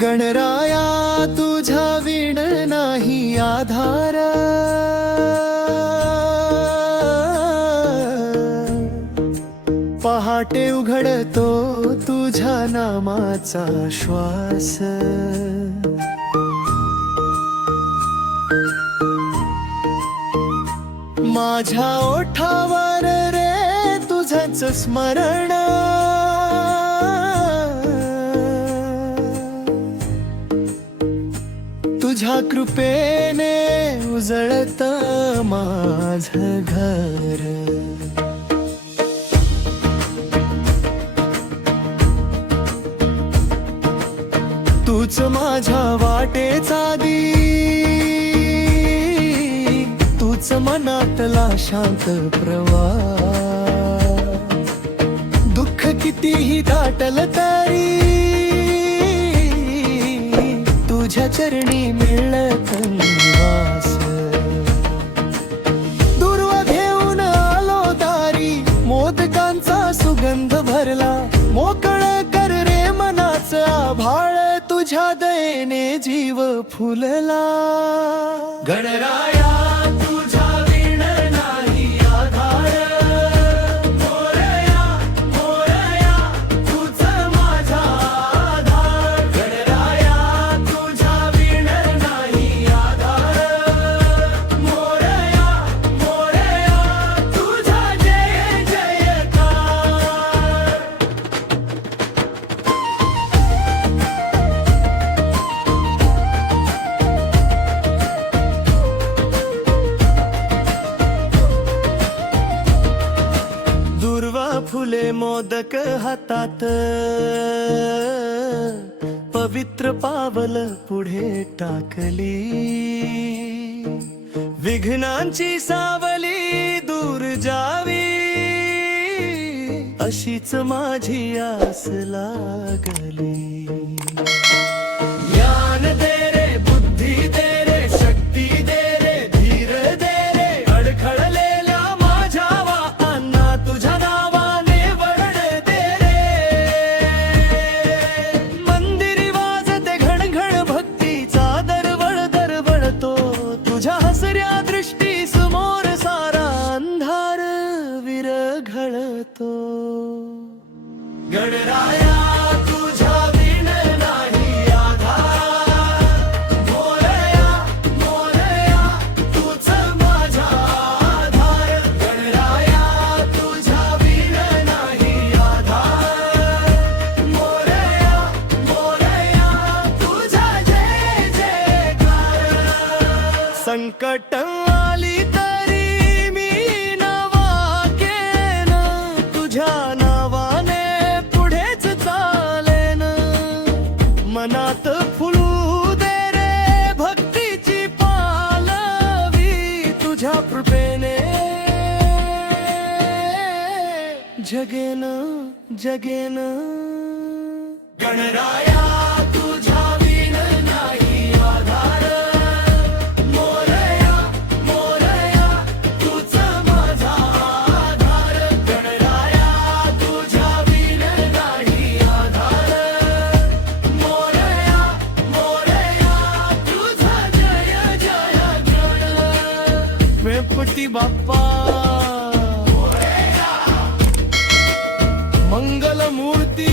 गणराया तुझ्या विण नाही आधार, पहाटे उघडतो तुझ्या नामाचा श्वास, माझ्या ओठावर रे तुझंच स्मरण, तुझ्या कृपेने उजळत माझं घर, तूच माझ्या वाटेचा दीप, तूच मनातला शांत प्रवाह, दुःख कितीही दाटल तरी तुझ्या चरणी मिळत निवास, दुर्व घेऊन आलो दारी, मोदकांचा सुगंध भरला, मोकळ कर रे मनाचं आभाळ, तुझ्या दयेने जीव फुलला. गणराया तुझ्या विण नाही आधार, मोरया मोरया तुझ माझा आधार, गणराया तुझ्या विण नाही आधार, मोरया मोरया तुझा जय जयकार. फुले मोदक हातात, पवित्र पावल पुढे टाकली, विघ्नांची सावली दूर जावी, अशीच माझी आस लागली. ज्ञान दे रे, बुद्धी दे रे, शक्ती दे रे, धीर दे रे, अडखळलेल्या माझ्या वाटांना तुझ्या नावाने वळण दे रे. मंदिरी वाजते घणघण भक्तीचा दरवळतो, तुझ्या हसऱ्या दृष्टी समोर सारा अंधार विरघळतो. गणराया तुझ्या विण नाही आधार, मोरया मोरया तूच माझा आधार, गणराया तुझ्या विण नाही आधार, मोरया मोरया तुझा जय जयकार. संकट आली तरी मी नवाकेन, तुझ्या नावाने पुढेच चालेन, मनात फुलू दे रे भक्तीची पालवी, तुझ्या कृपेने जगेन जगेन. गणराया तुझ्या विण नाही आधार, मोरया मोरया तूच माझा आधार, गणराया तुझ्या विण नाही आधार, मोरया मोरया तुझा जय जय गण. वेपटी बाप्पा मंगल मूर्ती